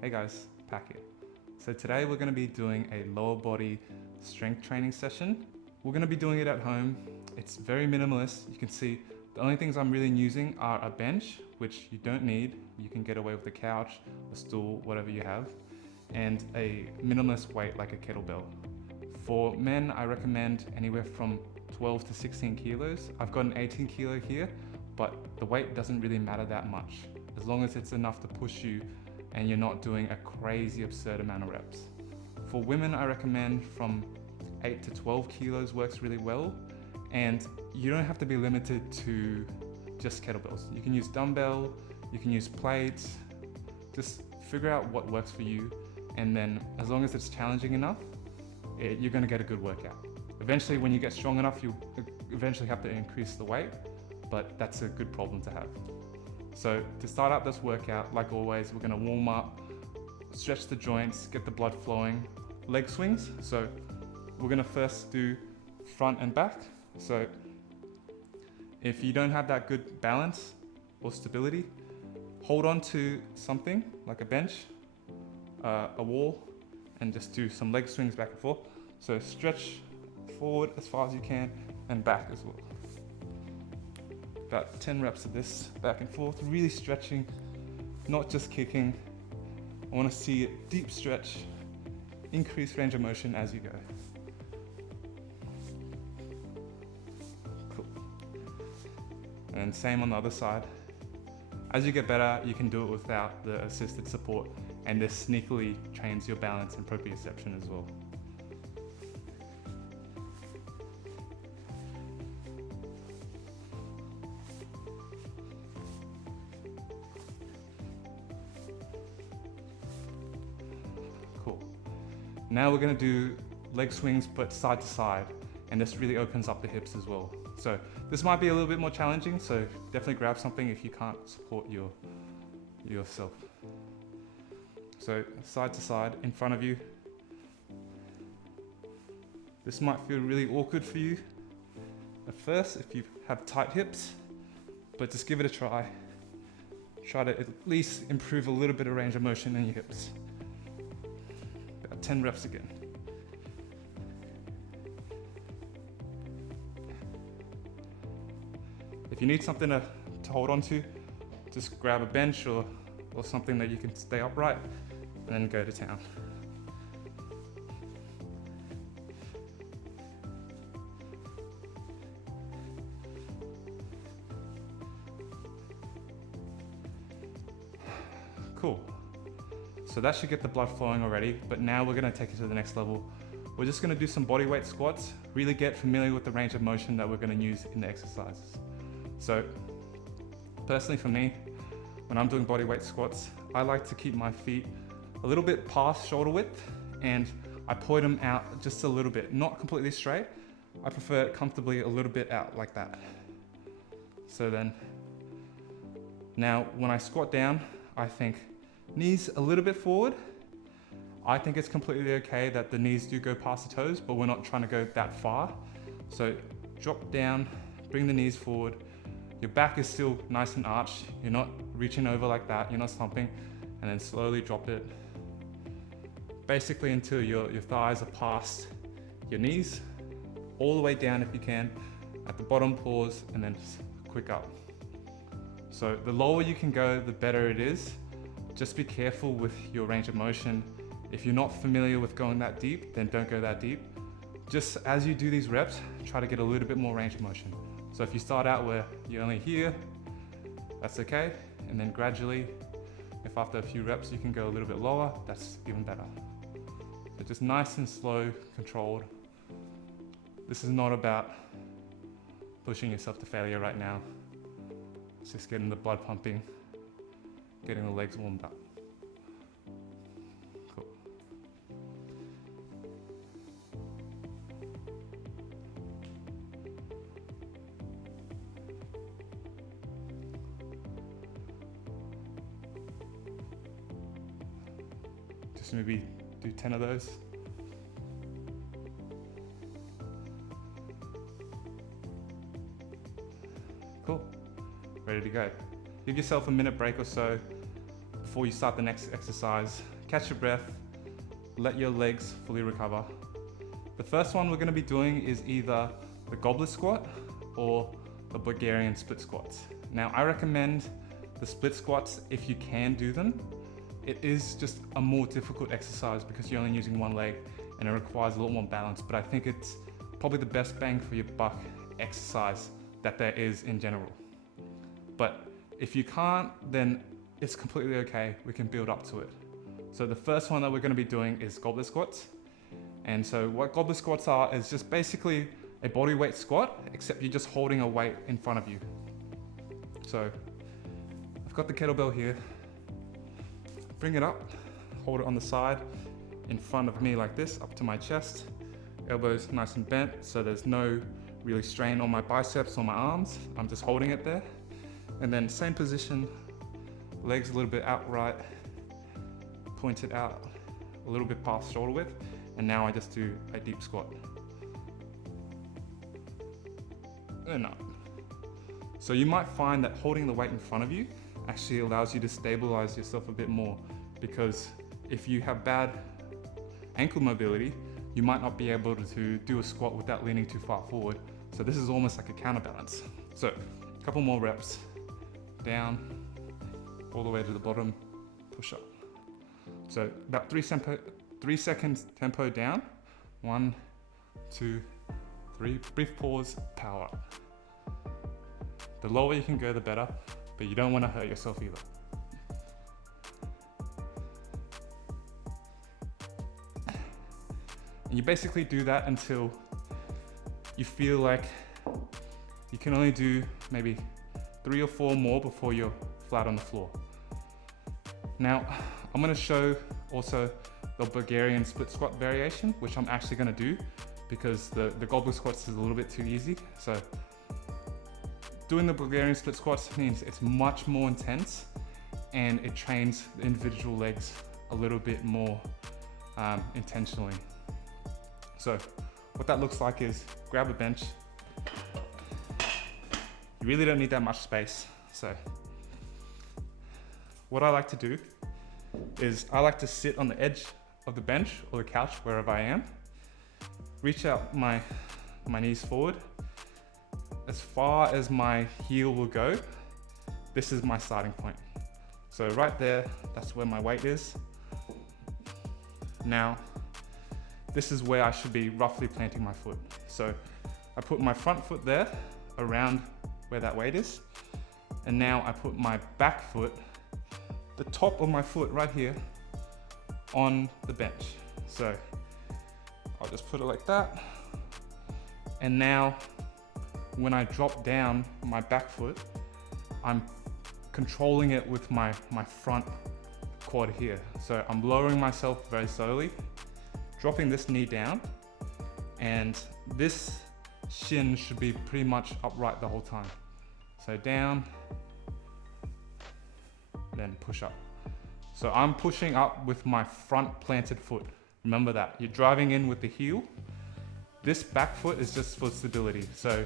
Hey guys, Pack here. So today we're going to be doing a lower body strength training session. We're going to be doing it at home. It's very minimalist. You can see the only things I'm really using are a bench, which you don't need. You can get away with a couch, a stool, whatever you have, and a minimalist weight like a kettlebell. For men, I recommend anywhere from 12 to 16 kilos. I've got an 18 kilo here, but the weight doesn't really matter that much, as long as it's enough to push you and you're not doing a crazy absurd amount of reps. For women, I recommend from 8 to 12 kilos works really well, and you don't have to be limited to just kettlebells. You can use dumbbell, you can use plates, just figure out what works for you, and then as long as it's challenging enough, you're gonna get a good workout. Eventually, when you get strong enough, you eventually have to increase the weight, but that's a good problem to have. So to start out this workout, like always, we're gonna warm up, stretch the joints, get the blood flowing. Leg swings, so we're gonna first do front and back. So if you don't have that good balance or stability, hold on to something like a bench, a wall, and just do some leg swings back and forth. So stretch forward as far as you can and back as well. About 10 reps of this back and forth, really stretching, not just kicking. I want to see a deep stretch, increase range of motion as you go. Cool. And same on the other side. As you get better, you can do it without the assisted support, and this sneakily trains your balance and proprioception as well. Cool. Now we're going to do leg swings but side to side, and this really opens up the hips as well. So this might be a little bit more challenging, so definitely grab something if you can't support yourself. So side to side in front of you. This might feel really awkward for you at first if you have tight hips, but just give it a try. Try to at least improve a little bit of range of motion in your hips. About 10 reps again. If you need something to hold on to, just grab a bench or something that you can stay upright and then go to town. Cool. So that should get the blood flowing already, but now we're gonna take it to the next level. We're just gonna do some bodyweight squats, really get familiar with the range of motion that we're gonna use in the exercises. So personally for me, when I'm doing bodyweight squats, I like to keep my feet a little bit past shoulder width, and I point them out just a little bit, not completely straight. I prefer it comfortably a little bit out like that. So then, now when I squat down, I think knees a little bit forward. I think it's completely okay that the knees do go past the toes, but we're not trying to go that far. So drop down, bring the knees forward. Your back is still nice and arched. You're not reaching over like that, you're not slumping, and then slowly drop it. Basically until your thighs are past your knees, all the way down if you can. At the bottom, pause, and then just quick up. So the lower you can go, the better it is. Just be careful with your range of motion. If you're not familiar with going that deep, then don't go that deep. Just as you do these reps, try to get a little bit more range of motion. So if you start out where you're only here, that's okay. And then gradually, if after a few reps you can go a little bit lower, that's even better. So just nice and slow, controlled. This is not about pushing yourself to failure right now. It's just getting the blood pumping, getting the legs warmed up. Cool. Just maybe do 10 of those. Cool. Ready to go. Give yourself a minute break or so before you start the next exercise. Catch your breath, let your legs fully recover. The first one we're going to be doing is either the Goblet Squat or the Bulgarian Split Squats. Now I recommend the Split Squats if you can do them. It is just a more difficult exercise because you're only using one leg and it requires a lot more balance, but I think it's probably the best bang for your buck exercise that there is in general. But if you can't, then it's completely okay. We can build up to it. So the first one that we're going to be doing is Goblet Squats. And so what Goblet Squats are is just basically a body weight squat, except you're just holding a weight in front of you. So I've got the kettlebell here. Bring it up, hold it on the side in front of me like this, up to my chest. Elbows nice and bent, so there's no really strain on my biceps or my arms. I'm just holding it there. And then same position, legs a little bit outright, pointed out a little bit past shoulder width. And now I just do a deep squat. And up. So you might find that holding the weight in front of you actually allows you to stabilize yourself a bit more, because if you have bad ankle mobility, you might not be able to do a squat without leaning too far forward. So this is almost like a counterbalance. So a couple more reps. Down, all the way to the bottom, push up. So about 3 seconds tempo down. 1, 2, 3, brief pause, power up. The lower you can go, the better, but you don't want to hurt yourself either. And you basically do that until you feel like you can only do maybe 3 or 4 more before you're flat on the floor. Now, I'm going to show also the Bulgarian split squat variation, which I'm actually going to do because the Goblet Squats is a little bit too easy. So doing the Bulgarian split squats means it's much more intense and it trains the individual legs a little bit more intentionally. So what that looks like is grab a bench. You really don't need that much space. So what I like to do is I like to sit on the edge of the bench or the couch, wherever I am. Reach out my knees forward. As far as my heel will go, this is my starting point. So right there, that's where my weight is. Now, this is where I should be roughly planting my foot. So I put my front foot there around where that weight is. And now I put my back foot, the top of my foot right here, on the bench. So I'll just put it like that. And now when I drop down my back foot, I'm controlling it with my front quad here. So I'm lowering myself very slowly, dropping this knee down, and this shin should be pretty much upright the whole time. So down, then push up. So I'm pushing up with my front planted foot. Remember that, you're driving in with the heel. This back foot is just for stability. So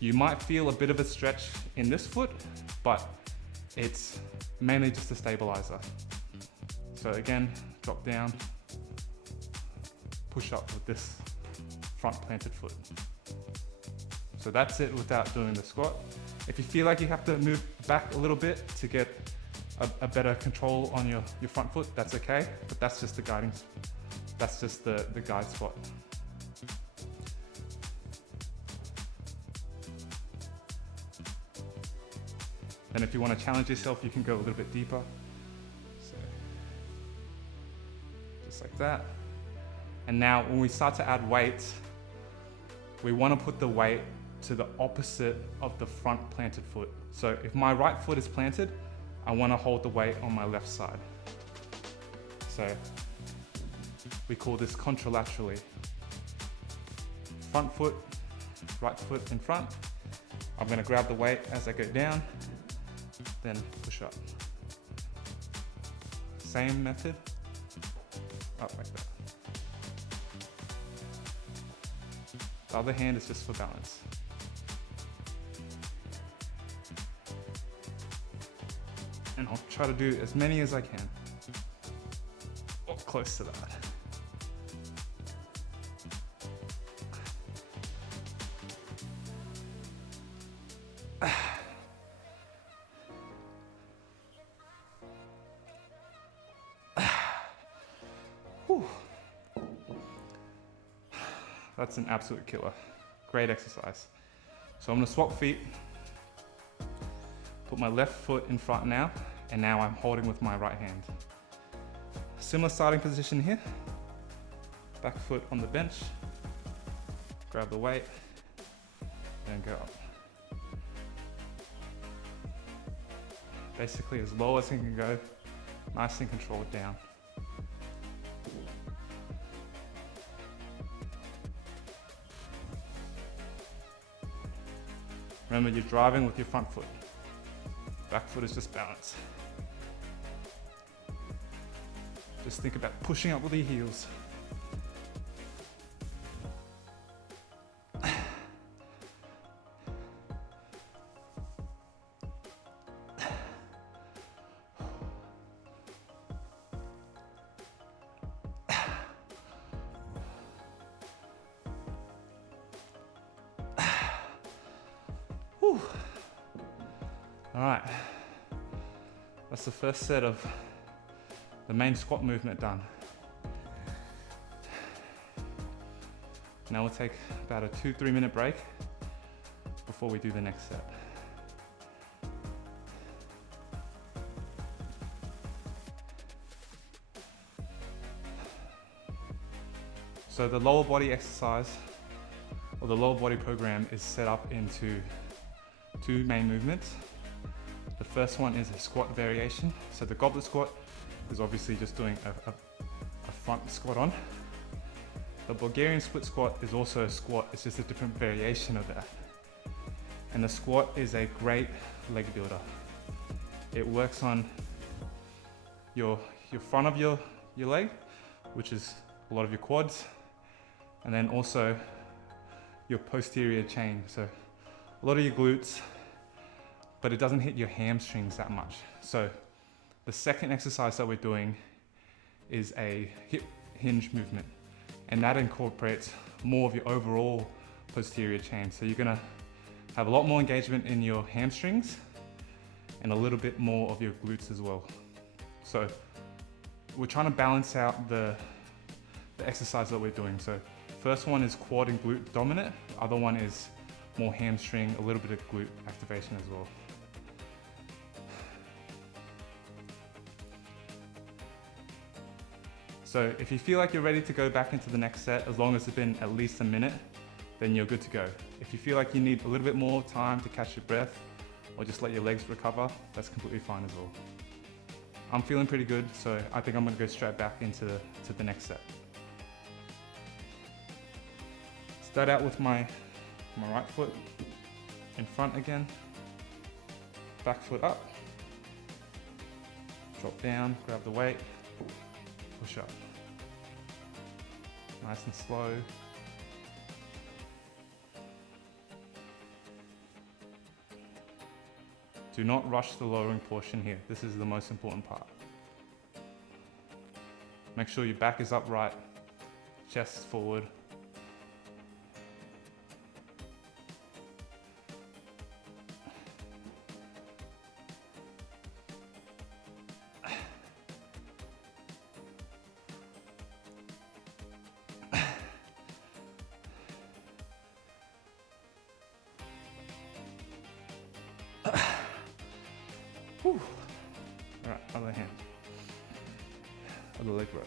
you might feel a bit of a stretch in this foot, but it's mainly just a stabilizer. So again, drop down, push up with this front planted foot. So that's it without doing the squat. If you feel like you have to move back a little bit to get a better control on your front foot, that's okay, but that's just the guiding, that's just the guide squat. And if you want to challenge yourself, you can go a little bit deeper. So, just like that. And now when we start to add weights, we want to put the weight to the opposite of the front planted foot. So if my right foot is planted, I want to hold the weight on my left side. So we call this contralaterally. Front foot, right foot in front. I'm going to grab the weight as I go down, then push up. Same method, up like that. The other hand is just for balance. And I'll try to do as many as I can, or close to that. That's an absolute killer. Great exercise. So I'm gonna swap feet, put my left foot in front now, and now I'm holding with my right hand. Similar starting position here. Back foot on the bench, grab the weight, and go up. Basically as low as it can go, nice and controlled down. Remember, you're driving with your front foot. Back foot is just balance. Just think about pushing up with your heels. All right, that's the first set of the main squat movement done. Now we'll take about a 2-3 minute break before we do the next set. So the lower body exercise, or the lower body program, is set up into 2 main movements. The first one is a squat variation. So the goblet squat is obviously just doing a front squat on. The Bulgarian split squat is also a squat, it's just a different variation of that. And the squat is a great leg builder. It works on your front of your leg, which is a lot of your quads, and then also your posterior chain. So a lot of your glutes, but it doesn't hit your hamstrings that much. So the second exercise that we're doing is a hip hinge movement, and that incorporates more of your overall posterior chain. So you're gonna have a lot more engagement in your hamstrings and a little bit more of your glutes as well. So we're trying to balance out the exercise that we're doing. So first one is quad and glute dominant, the other one is more hamstring, a little bit of glute activation as well. So if you feel like you're ready to go back into the next set, as long as it's been at least a minute, then you're good to go. If you feel like you need a little bit more time to catch your breath, or just let your legs recover, that's completely fine as well. I'm feeling pretty good, so I think I'm gonna go straight back into the next set. Start out with my right foot in front again, back foot up, drop down, grab the weight, push up. Nice and slow. Do not rush the lowering portion here. This is the most important part. Make sure your back is upright, chest forward. Whew. All right, other hand, other leg row.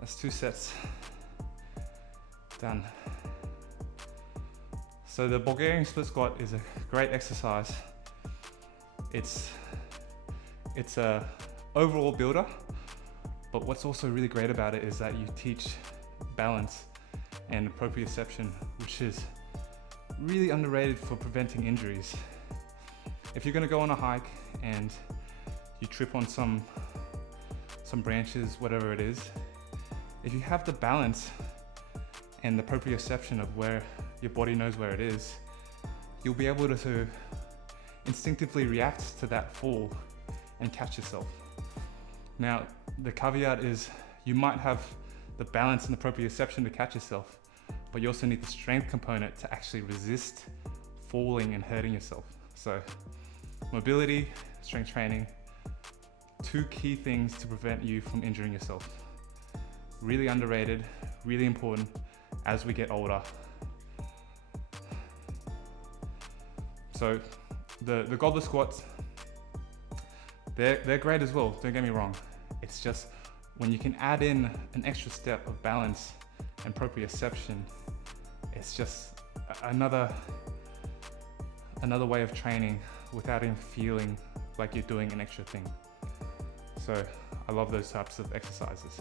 That's 2 sets done. So the Bulgarian Split Squat is a great exercise. It's a overall builder, but what's also really great about it is that you teach balance and proprioception, which is really underrated for preventing injuries. If you're gonna go on a hike and you trip on some branches, whatever it is, if you have the balance and the proprioception of where your body knows where it is, you'll be able to instinctively react to that fall and catch yourself. Now, the caveat is you might have the balance and the proprioception to catch yourself, but you also need the strength component to actually resist falling and hurting yourself. So mobility, strength training, two key things to prevent you from injuring yourself. Really underrated, really important as we get older. So the Goblet Squats, they're great as well, don't get me wrong. It's just when you can add in an extra step of balance and proprioception, it's just another way of training without even feeling like you're doing an extra thing. So I love those types of exercises.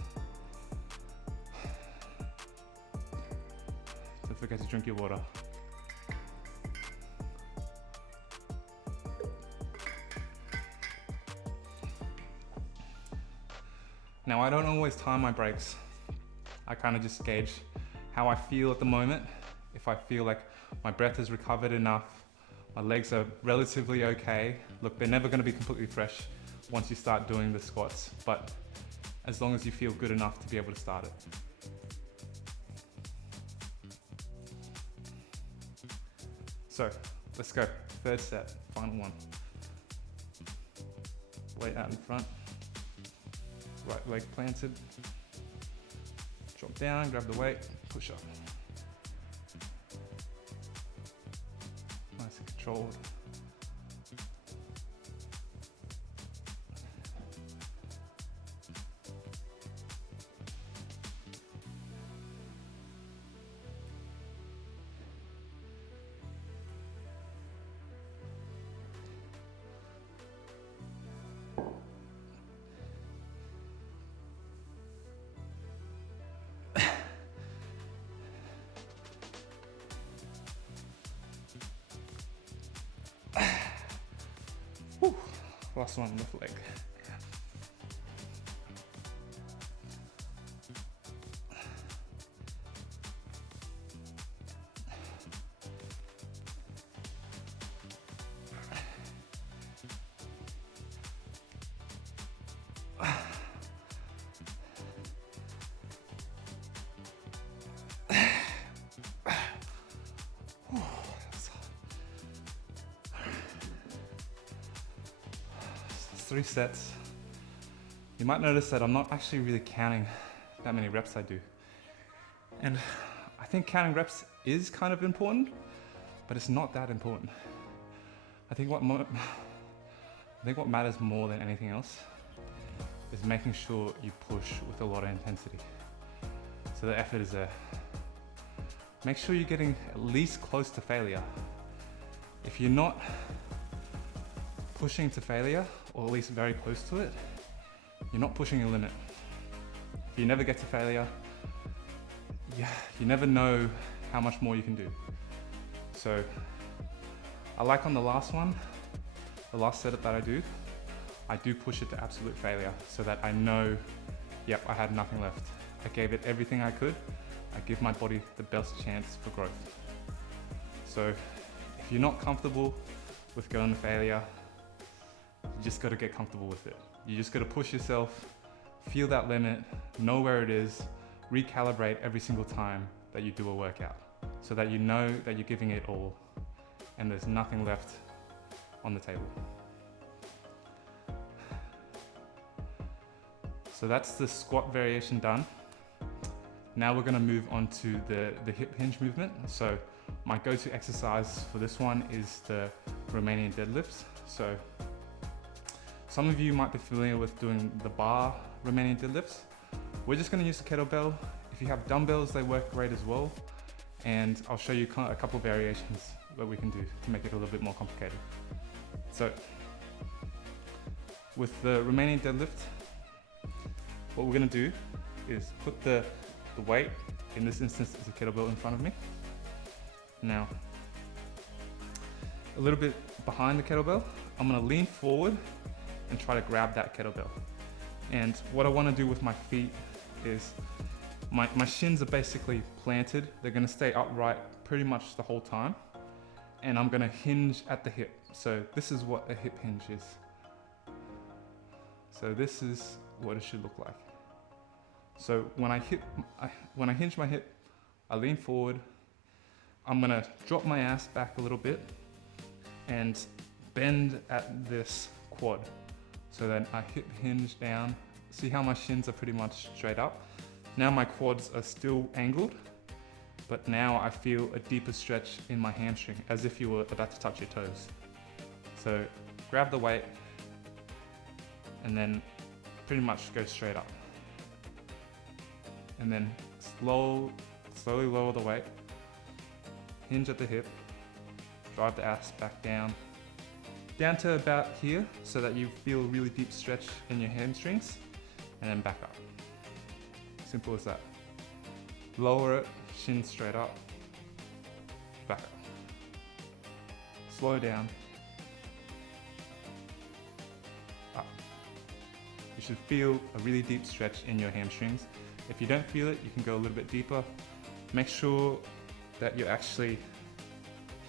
Don't forget to drink your water. Now, I don't always time my breaks. I kind of just gauge how I feel at the moment. If I feel like my breath has recovered enough, my legs are relatively okay. Look, they're never going to be completely fresh once you start doing the squats, but as long as you feel good enough to be able to start it. So let's go, third set, final one. Weight out in front. Right leg planted, drop down, grab the weight, push up. Nice and controlled. Whew. Last one, left leg. Three sets. You might notice that I'm not actually really counting that many reps I do. And I think counting reps is kind of important, but it's not that important. I think what matters more than anything else is making sure you push with a lot of intensity. So the effort is there. Make sure you're getting at least close to failure. If you're not pushing to failure, or at least very close to it, you're not pushing your limit. If you never get to failure, you never know how much more you can do. So I like on the last one, the last setup that I do push it to absolute failure so that I know, yep, I had nothing left. I gave it everything I could. I give my body the best chance for growth. So if you're not comfortable with going to failure, you just got to get comfortable with it. You just got to push yourself, feel that limit, know where it is, recalibrate every single time that you do a workout so that you know that you're giving it all and there's nothing left on the table. So that's the squat variation done. Now we're going to move on to the hip hinge movement. So my go-to exercise for this one is the Romanian deadlifts. So some of you might be familiar with doing the bar Romanian deadlifts. We're just going to use the kettlebell. If you have dumbbells, they work great as well. and I'll show you a couple of variations that we can do to make it a little bit more complicated. So with the remaining deadlift, what we're going to do is put the weight, in this instance is a kettlebell, in front of me. Now, a little bit behind the kettlebell, I'm going to lean forward and try to grab that kettlebell. And what I want to do with my feet is my shins are basically planted. They're going to stay upright pretty much the whole time. And I'm going to hinge at the hip. So this is what a hip hinge is. So this is what it should look like. So when I hinge my hip, I lean forward. I'm going to drop my ass back a little bit and bend at this quad. So then I hip hinge down. See how my shins are pretty much straight up? Now my quads are still angled, but now I feel a deeper stretch in my hamstring, as if you were about to touch your toes. So grab the weight and then pretty much go straight up. And then slowly lower the weight, hinge at the hip, drive the ass back down to about here so that you feel a really deep stretch in your hamstrings, and then back up. Simple as that. Lower it, shin straight up, back up. Slow down, up. You should feel a really deep stretch in your hamstrings. If you don't feel it, you can go a little bit deeper. Make sure that you're actually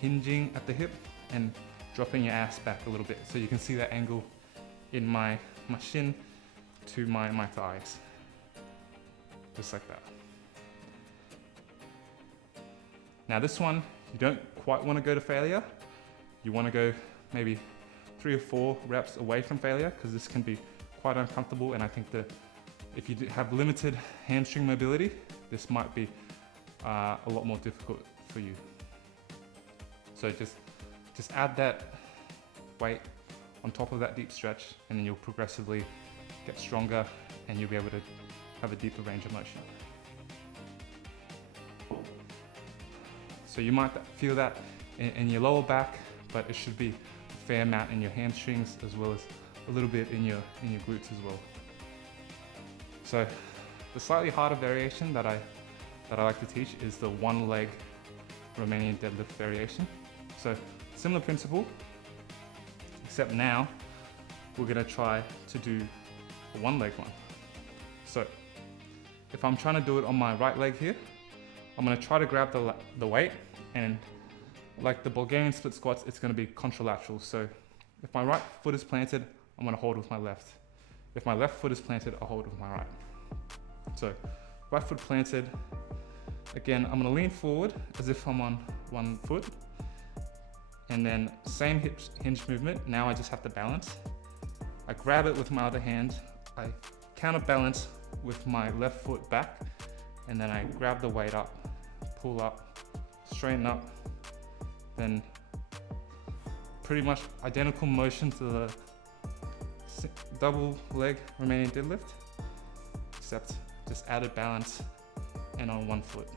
hinging at the hip and dropping your ass back a little bit so you can see that angle in my shin to my thighs. Just like that. Now this one, you don't quite want to go to failure. You want to go maybe 3 or 4 reps away from failure, because this can be quite uncomfortable, and I think that if you have limited hamstring mobility, this might be a lot more difficult for you. So just add that weight on top of that deep stretch, and then you'll progressively get stronger and you'll be able to have a deeper range of motion. So you might feel that in your lower back, but it should be a fair amount in your hamstrings, as well as a little bit in your glutes as well. So the slightly harder variation that I like to teach is the one leg Romanian deadlift variation. So similar principle, except now we're gonna try to do a one leg one. So if I'm trying to do it on my right leg here, I'm gonna try to grab the weight, and like the Bulgarian Split Squats, it's gonna be contralateral. So if my right foot is planted, I'm gonna hold with my left. If my left foot is planted, I'll hold with my right. So right foot planted. Again, I'm gonna lean forward as if I'm on one foot. And then same hip hinge movement. Now I just have to balance. I grab it with my other hand. I counterbalance with my left foot back. And then I grab the weight up, pull up, straighten up. Then pretty much identical motion to the double leg Romanian deadlift, except just added balance and on one foot.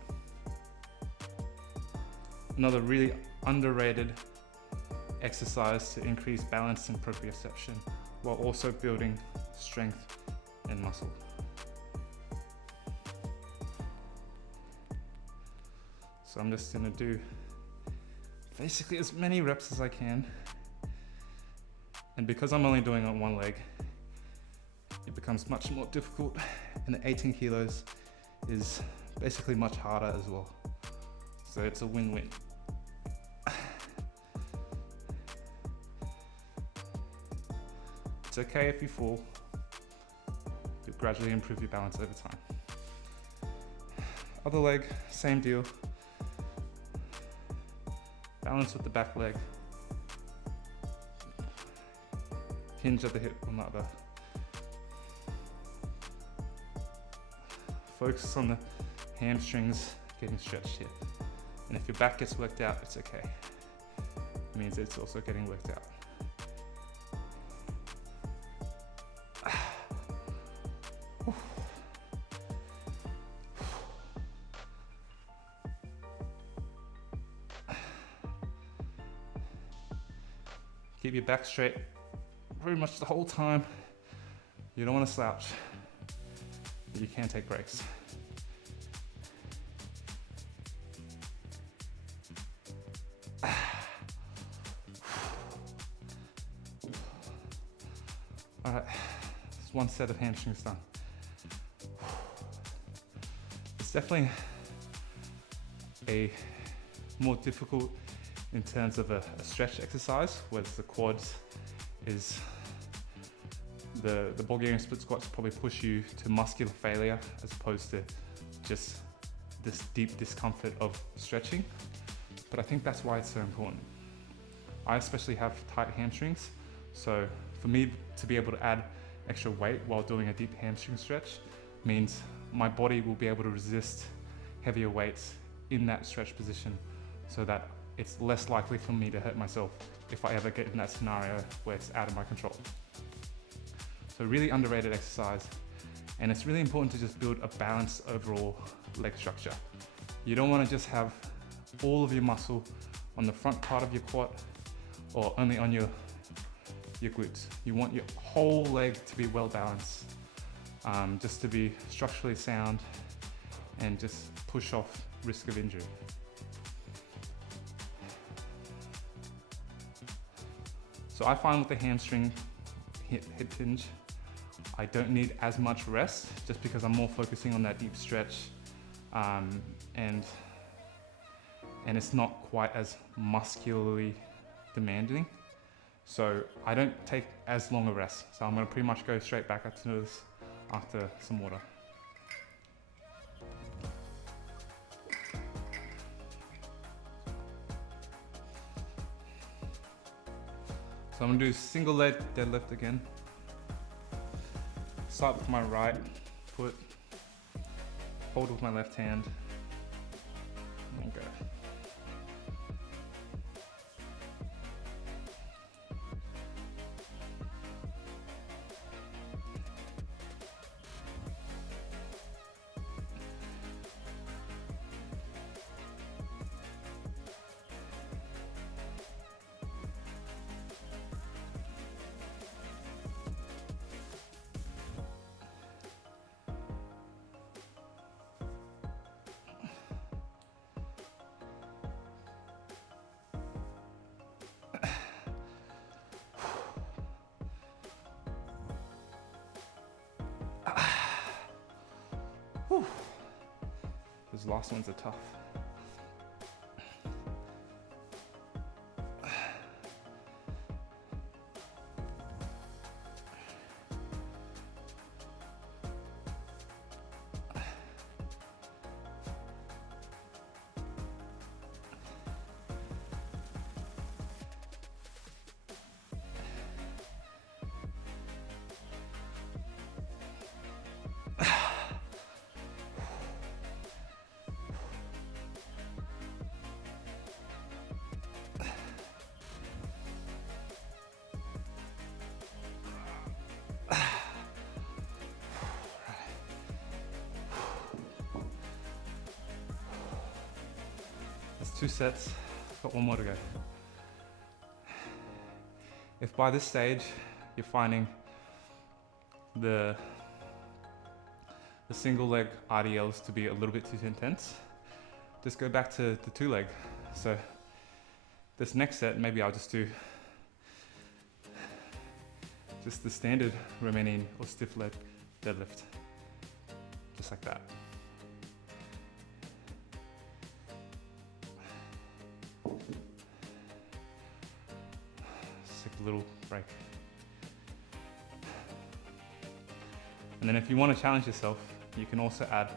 Another really underrated exercise to increase balance and proprioception while also building strength and muscle. So I'm just gonna do basically as many reps as I can. And because I'm only doing it on one leg, it becomes much more difficult, and the 18 kilos is basically much harder as well. So it's a win-win. It's okay if you fall. You'll gradually improve your balance over time. Other leg, same deal. Balance with the back leg. Hinge at the hip on the other. Focus on the hamstrings getting stretched here. And if your back gets worked out, it's okay. It means it's also getting worked out. Keep your back straight pretty much the whole time. You don't want to slouch, but you can take breaks. All right, that's one set of hamstrings done. It's definitely a more difficult in terms of a stretch exercise, whereas the quads is the Bulgarian split squats probably push you to muscular failure as opposed to just this deep discomfort of stretching. But I think that's why it's so important. I especially have tight hamstrings, so for me to be able to add extra weight while doing a deep hamstring stretch means my body will be able to resist heavier weights in that stretch position, so that it's less likely for me to hurt myself if I ever get in that scenario where it's out of my control. So really underrated exercise, and it's really important to just build a balanced overall leg structure. You don't want to just have all of your muscle on the front part of your quad or only on your glutes. You want your whole leg to be well balanced, just to be structurally sound and just push off risk of injury. So I find with the hamstring hip hinge, I don't need as much rest just because I'm more focusing on that deep stretch, and it's not quite as muscularly demanding. So I don't take as long a rest. So I'm gonna pretty much go straight back into this after some water. So I'm gonna do single leg deadlift again. Start with my right foot, hold with my left hand, and go. Whew. Those last ones are tough. That's 2 sets, got 1 more to go. If by this stage you're finding the single leg RDLs to be a little bit too intense, just go back to the 2 leg. So this next set, maybe I'll just do just the standard remaining or stiff leg deadlift, just like that. Just take a little break. And then if you want to challenge yourself, you can also add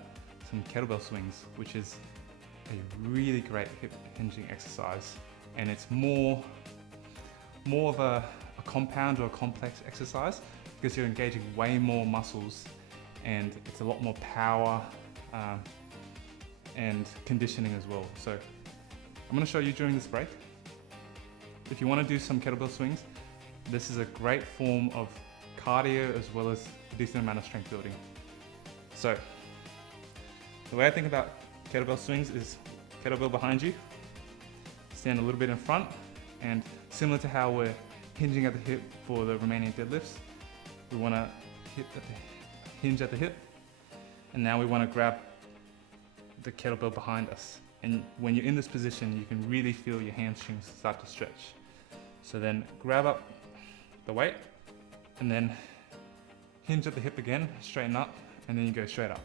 some kettlebell swings, which is a really great hip hinging exercise. And it's more of a compound or a complex exercise because you're engaging way more muscles and it's a lot more power and conditioning as well. So I'm going to show you during this break. If you want to do some kettlebell swings, this is a great form of cardio as well as a decent amount of strength building. So the way I think about kettlebell swings is kettlebell behind you, stand a little bit in front, and similar to how we're hinging at the hip for the remaining deadlifts. We want to hinge at the hip, and now we want to grab the kettlebell behind us. And when you're in this position, you can really feel your hamstrings start to stretch. So then grab up the weight, and then hinge at the hip again, straighten up, and then you go straight up.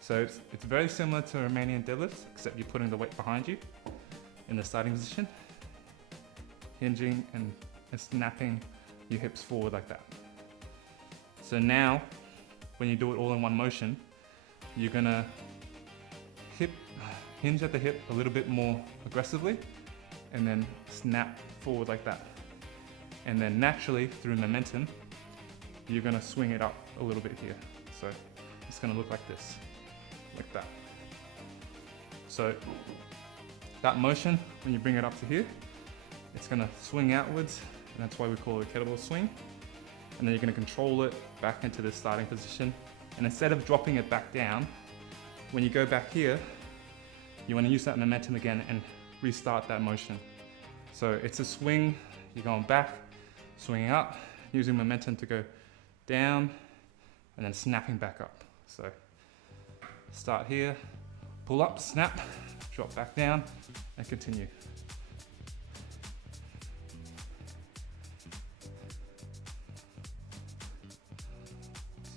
So it's very similar to Romanian deadlifts, except you're putting the weight behind you in the starting position, hinging and snapping your hips forward like that. So now, when you do it all in one motion, you're gonna hinge at the hip a little bit more aggressively, and then snap forward like that. And then naturally, through momentum, you're gonna swing it up a little bit here. So it's gonna look like this, like that. So that motion, when you bring it up to here, it's gonna swing outwards, and that's why we call it a kettlebell swing. And then you're gonna control it back into the starting position. And instead of dropping it back down, when you go back here, you wanna use that momentum again and restart that motion. So it's a swing, you're going back, swinging up, using momentum to go down, and then snapping back up. So start here, pull up, snap, drop back down, and continue.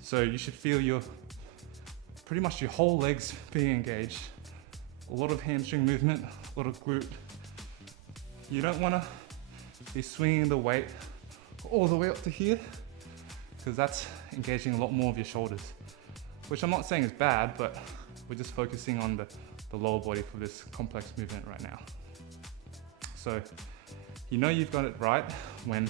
So you should feel pretty much your whole legs being engaged. A lot of hamstring movement, a lot of glute. You don't want to be swinging the weight all the way up to here, because that's engaging a lot more of your shoulders, which I'm not saying is bad, but we're just focusing on the lower body for this complex movement right now. So you know you've got it right when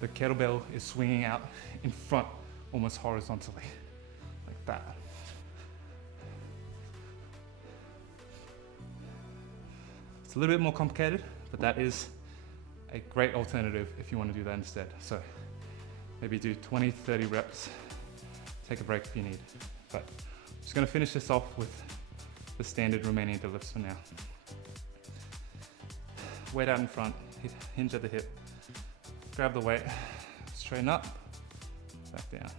the kettlebell is swinging out in front almost horizontally, like that. It's a little bit more complicated, but that is a great alternative if you want to do that instead. So maybe do 20, 30 reps, take a break if you need. But I'm just going to finish this off with the standard Romanian deadlifts for now. Weight out in front, hinge at the hip, grab the weight, straighten up, back down.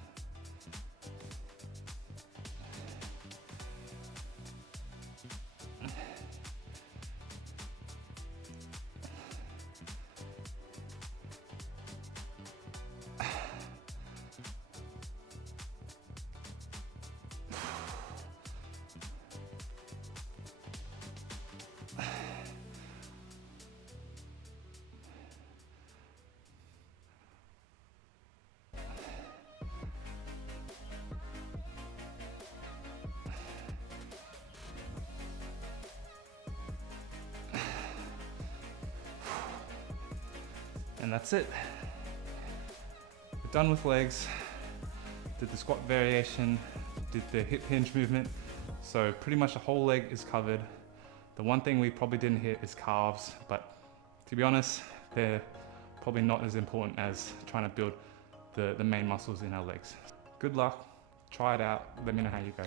And that's it. We're done with legs. Did the squat variation, did the hip hinge movement. So pretty much the whole leg is covered. The one thing we probably didn't hit is calves, but to be honest, they're probably not as important as trying to build the main muscles in our legs. Good luck, try it out, let me know how you go.